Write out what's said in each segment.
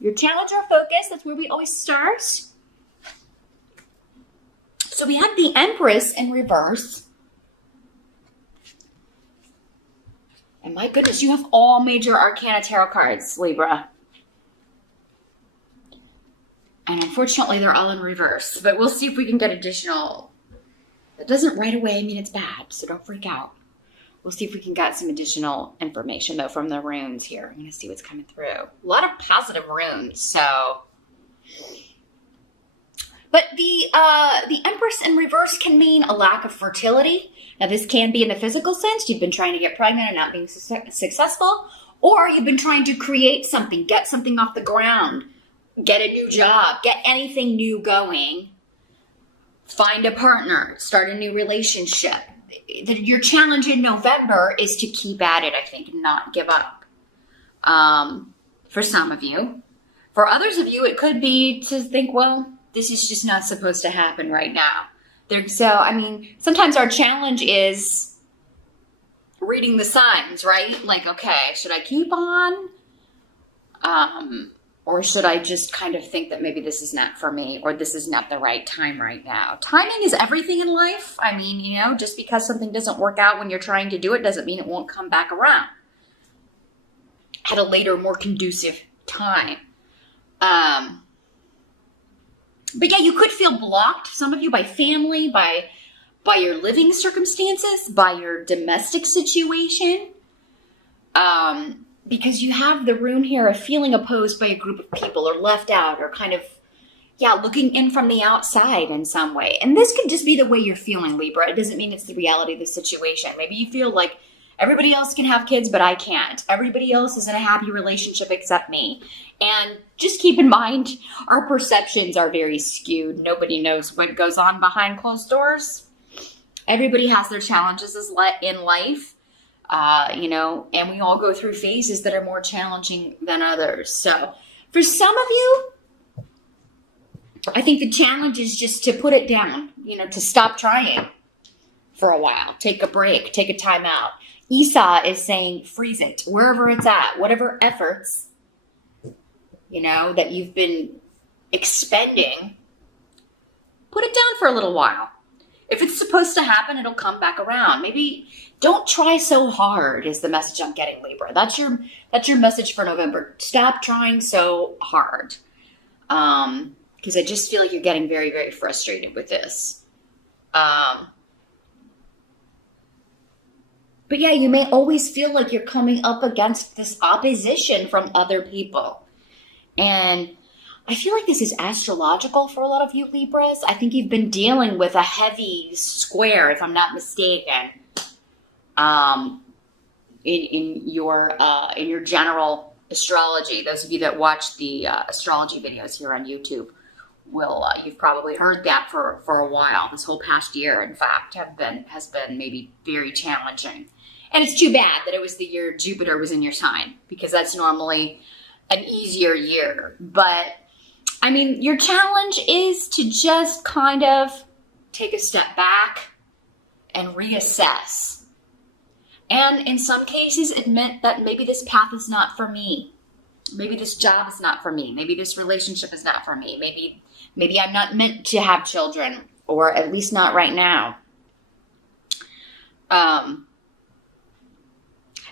Your challenge or focus, that's where we always start. So we have the Empress in reverse. And my goodness, you have all major arcana tarot cards, Libra. And unfortunately, they're all in reverse. But we'll see if we can get additional. It doesn't right away mean it's bad, so don't freak out. We'll see if we can get some additional information, though, from the runes here. I'm going to see what's coming through. A lot of positive runes, so. But the Empress in reverse can mean a lack of fertility. Now, this can be in the physical sense. You've been trying to get pregnant and not being successful. Or you've been trying to create something, get something off the ground, get a new job, get anything new going, find a partner, start a new relationship. Your challenge in November is to keep at it, I think, and not give up. For some of you. For others of you, it could be to think, well, this is just not supposed to happen right now. Sometimes our challenge is reading the signs, right? Like, okay, should I keep on? Or should I just kind of think that maybe this is not for me, or this is not the right time right now? Timing is everything in life. Just because something doesn't work out when you're trying to do it doesn't mean it won't come back around at a later, more conducive time. But yeah, you could feel blocked, some of you, by family, by your living circumstances, by your domestic situation. Because you have the rune here of feeling opposed by a group of people, or left out, or kind of, looking in from the outside in some way. And this could just be the way you're feeling, Libra. It doesn't mean it's the reality of the situation. Maybe you feel like everybody else can have kids, but I can't. Everybody else is in a happy relationship except me. And just keep in mind, our perceptions are very skewed. Nobody knows what goes on behind closed doors. Everybody has their challenges in life, and we all go through phases that are more challenging than others. So for some of you, I think the challenge is just to put it down, to stop trying for a while. Take a break, take a time out. Esau is saying freeze it, wherever it's at, whatever efforts, that you've been expending, put it down for a little while. If it's supposed to happen, it'll come back around. Maybe don't try so hard is the message I'm getting, Libra. That's your message for November. Stop trying so hard. Because I just feel like you're getting very, very frustrated with this. But yeah, you may always feel like you're coming up against this opposition from other people. And I feel like this is astrological for a lot of you Libras. I think you've been dealing with a heavy square, if I'm not mistaken, in your general astrology. Those of you that watch the astrology videos here on YouTube you've probably heard that for a while. This whole past year, in fact, has been maybe very challenging. And it's too bad that it was the year Jupiter was in your sign, because that's normally an easier year. But your challenge is to just kind of take a step back and reassess. And in some cases, admit that maybe this path is not for me. Maybe this job is not for me. Maybe this relationship is not for me. Maybe I'm not meant to have children, or at least not right now.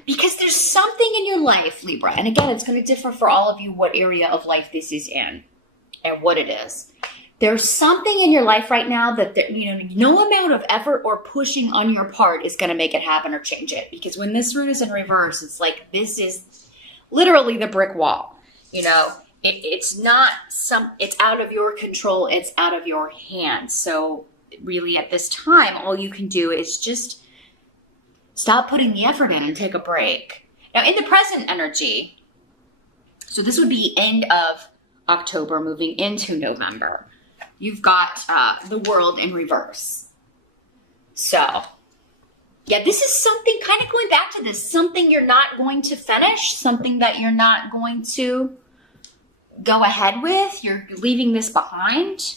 Because there's something in your life, Libra, and again, it's going to differ for all of you what area of life this is in and what it is. There's something in your life right now that no amount of effort or pushing on your part is going to make it happen or change it. Because when this rune is in reverse, it's like this is literally the brick wall. It's out of your control. It's out of your hands. So really at this time, all you can do is just stop putting the effort in and take a break. Now in the present energy, so this would be end of October moving into November, you've got the world in reverse. So yeah, this is something kind of going back to this, something you're not going to finish, something that you're not going to go ahead with. You're leaving this behind.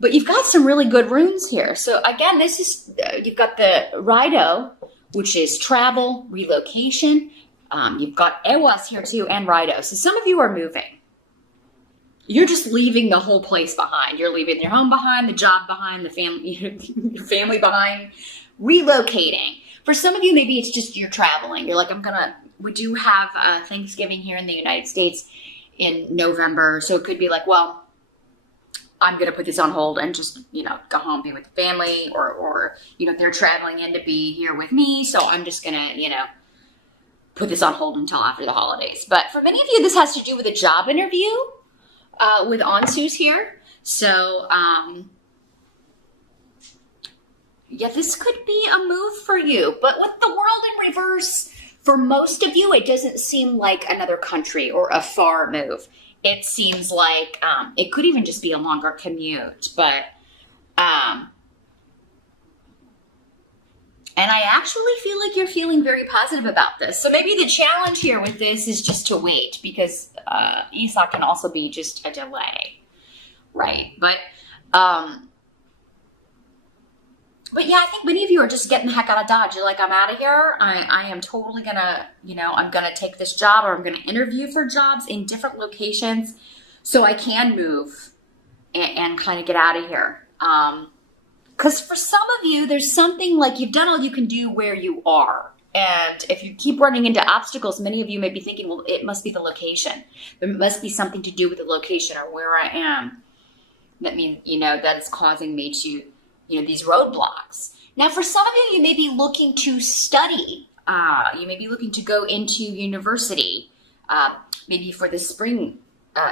But you've got some really good runes here. So again, this is, you've got the Rido, which is travel, relocation. You've got Ewas here too, and Rido. So some of you are moving. you're just leaving the whole place behind. You're leaving your home behind, the job behind, the family, your family behind, relocating. For some of you, maybe it's just you're traveling. You're like, we do have Thanksgiving here in the United States in November. So it could be like, well, I'm going to put this on hold and just, go home, be with the family, or they're traveling in to be here with me. So I'm just going to, put this on hold until after the holidays. But for many of you, this has to do with a job interview with Ansu's here. So, this could be a move for you. But with the world in reverse, for most of you, it doesn't seem like another country or a far move. It seems like it could even just be a longer commute. But, and I actually feel like you're feeling very positive about this. So maybe the challenge here with this is just to wait, because Esau can also be just a delay, right? But yeah, I think many of you are just getting the heck out of Dodge. You're like, I'm out of here. I am totally gonna, I'm gonna take this job, or I'm gonna interview for jobs in different locations so I can move and kind of get out of here. Because for some of you, there's something like you've done all you can do where you are. And if you keep running into obstacles, many of you may be thinking, well, it must be the location. There must be something to do with the location or where I am. That means, that is causing me to, these roadblocks. Now, for some of you, you may be looking to study. You may be looking to go into university, maybe for the spring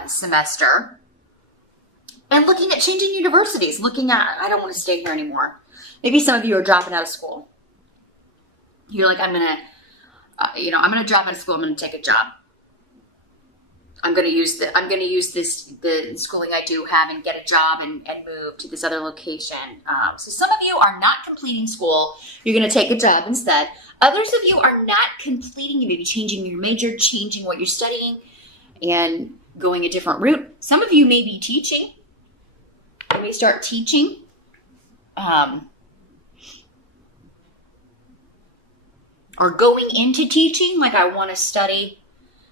semester. And looking at changing universities, looking at, I don't want to stay here anymore. Maybe some of you are dropping out of school. You're like, I'm going to drop out of school. I'm going to take a job. I'm going to use the schooling I do have and get a job and move to this other location. So some of you are not completing school. You're going to take a job instead. Others of you are not completing. You may be changing your major, changing what you're studying, and going a different route. Some of you may be teaching. You may start teaching. Or going into teaching, like I want to study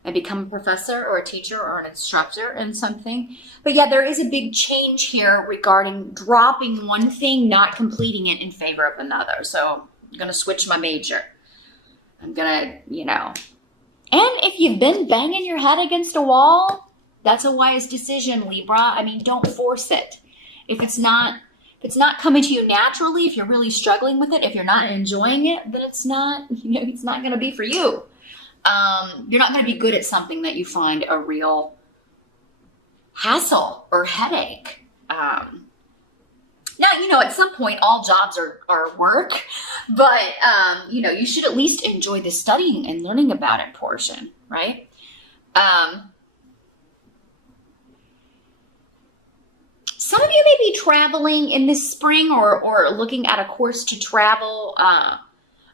and become a professor or a teacher or an instructor in something. But yeah, there is a big change here regarding dropping one thing, not completing it in favor of another. So I'm going to switch my major. I'm going to, and if you've been banging your head against a wall, that's a wise decision, Libra. I mean, don't force it. If it's not coming to you naturally, if you're really struggling with it, if you're not enjoying it, then it's not going to be for you. You're not going to be good at something that you find a real hassle or headache. Now, at some point, all jobs are work, but, you should at least enjoy the studying and learning about it portion, right? Some of you may be traveling in this spring or looking at a course to travel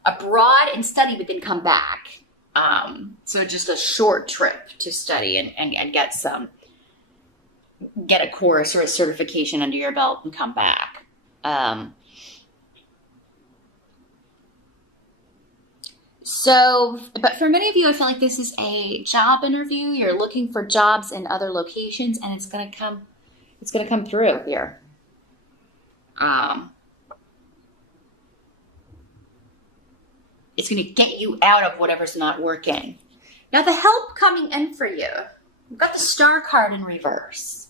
abroad and study, but then come back. So just a short trip to study and get a course or a certification under your belt and come back. But for many of you, I feel like this is a job interview. You're looking for jobs in other locations, and it's going to come through here. It's going to get you out of whatever's not working. Now, the help coming in for you. We've got the star card in reverse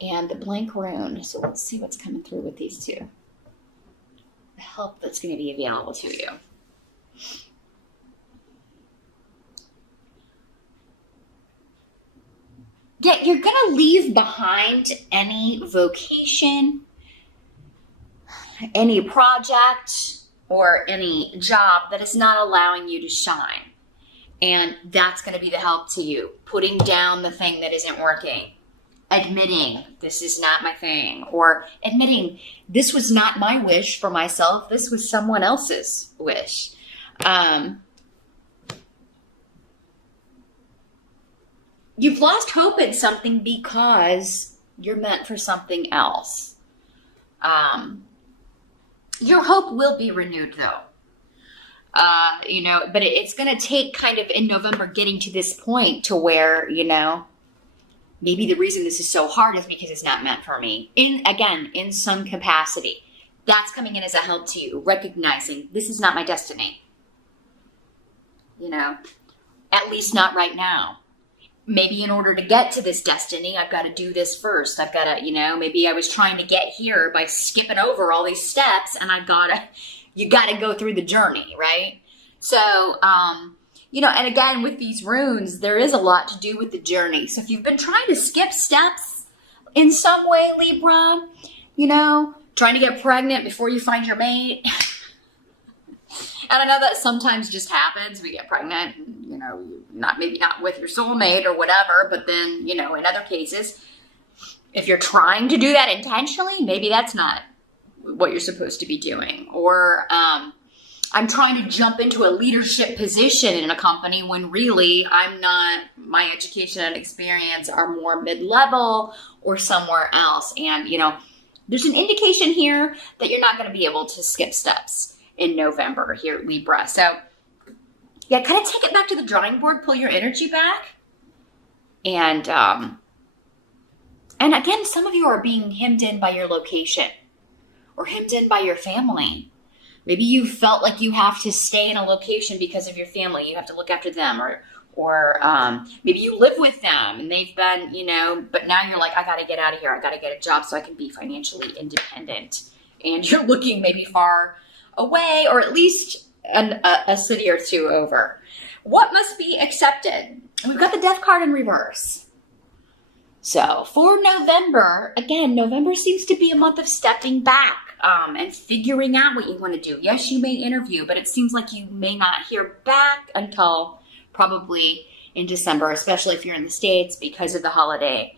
and the blank rune. So let's see what's coming through with these two. The help that's going to be available to you. Yeah, you're going to leave behind any vocation, any project, or any job that is not allowing you to shine. And that's going to be the help to you. Putting down the thing that isn't working. Admitting this is not my thing. Or admitting this was not my wish for myself. This was someone else's wish. You've lost hope in something because you're meant for something else. Your hope will be renewed, though. But it's going to take kind of in November getting to this point to where, maybe the reason this is so hard is because it's not meant for me. In some capacity. That's coming in as a help to you, recognizing this is not my destiny. At least not right now. Maybe in order to get to this destiny, I've got to do this first. I've got to, maybe I was trying to get here by skipping over all these steps, and you got to go through the journey, right? So, and again, with these runes, there is a lot to do with the journey. So if you've been trying to skip steps in some way, Libra, trying to get pregnant before you find your mate. And I know that sometimes just happens. We get pregnant, maybe not with your soulmate or whatever, but then, in other cases, if you're trying to do that intentionally, maybe that's not what you're supposed to be doing. Or I'm trying to jump into a leadership position in a company when really I'm not. My education and experience are more mid-level or somewhere else. And, there's an indication here that you're not going to be able to skip steps in November here, Libra. So, yeah, kind of take it back to the drawing board, pull your energy back. And again, some of you are being hemmed in by your location or hemmed in by your family. Maybe you felt like you have to stay in a location because of your family. You have to look after them, or maybe you live with them and they've been, but now you're like, I got to get out of here. I got to get a job so I can be financially independent. And you're looking maybe far away, or at least a city or two over. What must be accepted? We've got the Death card in reverse. So for November, again, November seems to be a month of stepping back and figuring out what you want to do. Yes, you may interview, but it seems like you may not hear back until probably in December, especially if you're in the States because of the holiday.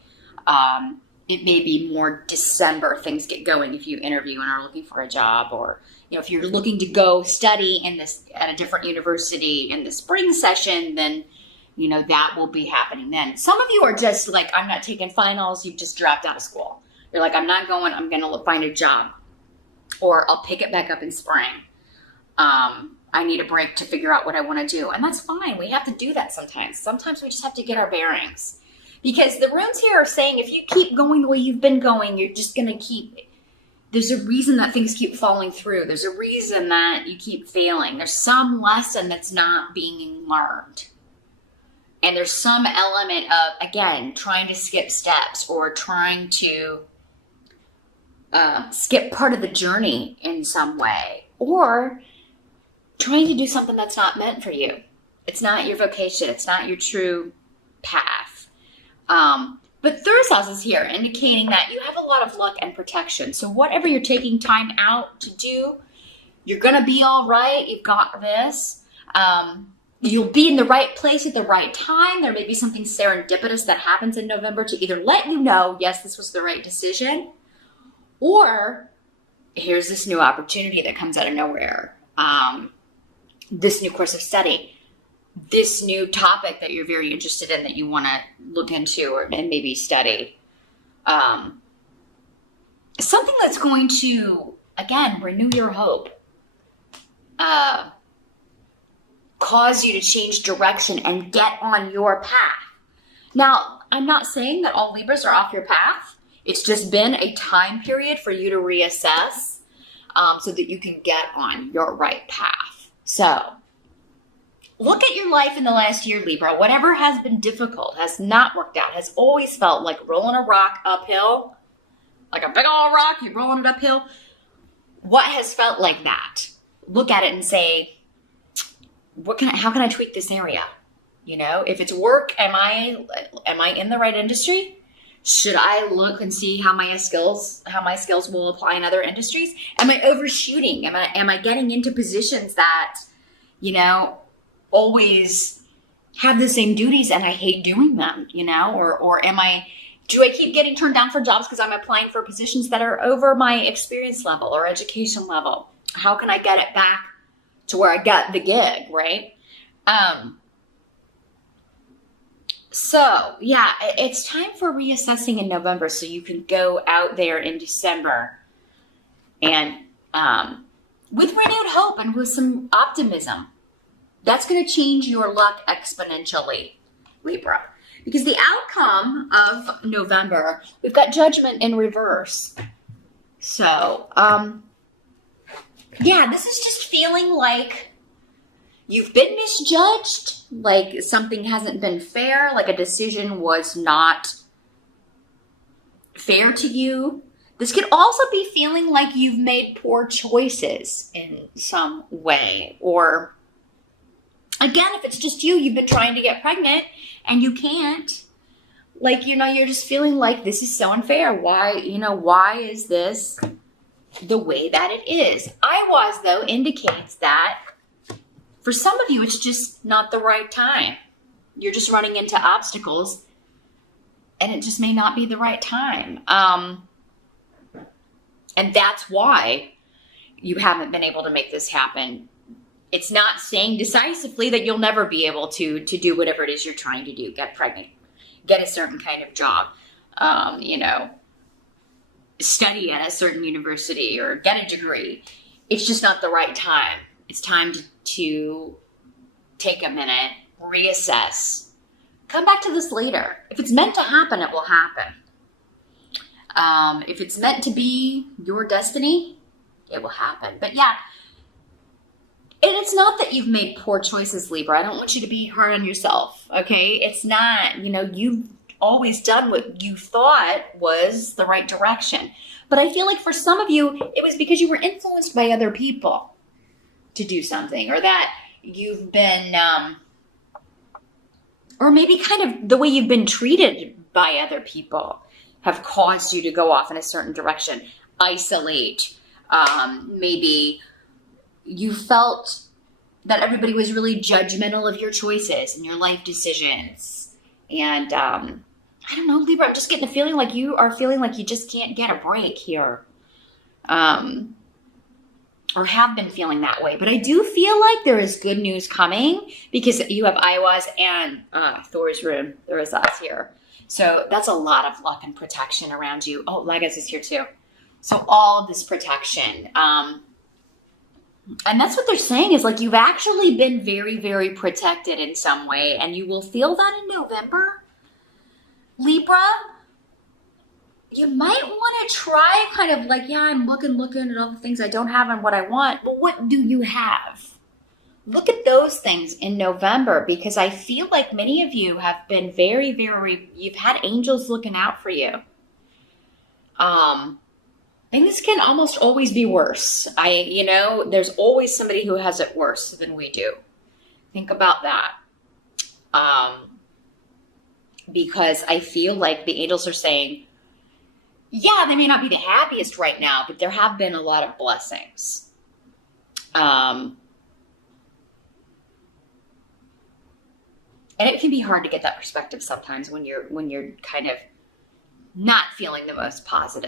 It may be more December things get going if you interview and are looking for a job, or if you're looking to go study at a different university in the spring session, then that will be happening then. Some of you are just like, I'm not taking finals. You've just dropped out of school. You're like, I'm not going. I'm going to find a job, or I'll pick it back up in spring. I need a break to figure out what I want to do, and that's fine. We have to do that sometimes. Sometimes we just have to get our bearings. Because the runes here are saying if you keep going the way you've been going, you're just going to there's a reason that things keep falling through. There's a reason that you keep failing. There's some lesson that's not being learned. And there's some element of, again, trying to skip steps or trying to skip part of the journey in some way. Or trying to do something that's not meant for you. It's not your vocation. It's not your true path. But third house is here, indicating that you have a lot of luck and protection. So whatever you're taking time out to do, you're going to be all right. You've got this. You'll be in the right place at the right time. There may be something serendipitous that happens in November to either let you know, yes, this was the right decision, or here's this new opportunity that comes out of nowhere. This new course of study. This new topic that you're very interested in that you want to look into and maybe study. Something that's going to, again, renew your hope. Cause you to change direction and get on your path. Now, I'm not saying that all Libras are off your path. It's just been a time period for you to reassess so that you can get on your right path. So, look at your life in the last year, Libra. Whatever has been difficult, has not worked out, has always felt like rolling a rock uphill, like a big old rock, you're rolling it uphill. What has felt like that? Look at it and say, how can I tweak this area? If it's work, am I in the right industry? Should I look and see how my skills will apply in other industries? Am I overshooting? Am I getting into positions that, always have the same duties and I hate doing them, or do I keep getting turned down for jobs because I'm applying for positions that are over my experience level or education level? How can I get it back to where I got the gig, right? So yeah, it's time for reassessing in November so you can go out there in December and with renewed hope and with some optimism. That's going to change your luck exponentially, Libra. Because the outcome of November, we've got Judgment in reverse. So, yeah, this is just feeling like you've been misjudged, like something hasn't been fair, like a decision was not fair to you. This could also be feeling like you've made poor choices in some way. Or, again, if it's just you, you've been trying to get pregnant and you can't. Like, you're just feeling like this is so unfair. Why is this the way that it is? Iwas, though, indicates that for some of you, it's just not the right time. You're just running into obstacles and it just may not be the right time. And that's why you haven't been able to make this happen. It's not saying decisively that you'll never be able to do whatever it is you're trying to do. Get pregnant, get a certain kind of job, study at a certain university or get a degree. It's just not the right time. It's time to take a minute, reassess, come back to this later. If it's meant to happen, it will happen. If it's meant to be your destiny, it will happen. But yeah, and it's not that you've made poor choices, Libra. I don't want you to be hard on yourself, okay? It's not, you've always done what you thought was the right direction. But I feel like for some of you, it was because you were influenced by other people to do something, or that you've been, or maybe kind of the way you've been treated by other people have caused you to go off in a certain direction, isolate. Maybe you felt that everybody was really judgmental of your choices and your life decisions. And I don't know, Libra, I'm just getting a feeling like you are feeling like you just can't get a break here. Or have been feeling that way. But I do feel like there is good news coming because you have Iowa's and Thor's rune. There is us here. So that's a lot of luck and protection around you. Oh, Lagos is here too. So all of this protection. And that's what they're saying is like you've actually been very, very protected in some way. And you will feel that in November. Libra, you might want to try kind of like, yeah, I'm looking at all the things I don't have and what I want. But what do you have? Look at those things in November, because I feel like many of you have been very, very, you've had angels looking out for you. And this can almost always be worse. There's always somebody who has it worse than we do. Think about that. Because I feel like the angels are saying, yeah, they may not be the happiest right now, but there have been a lot of blessings. And it can be hard to get that perspective sometimes when you're kind of not feeling the most positive.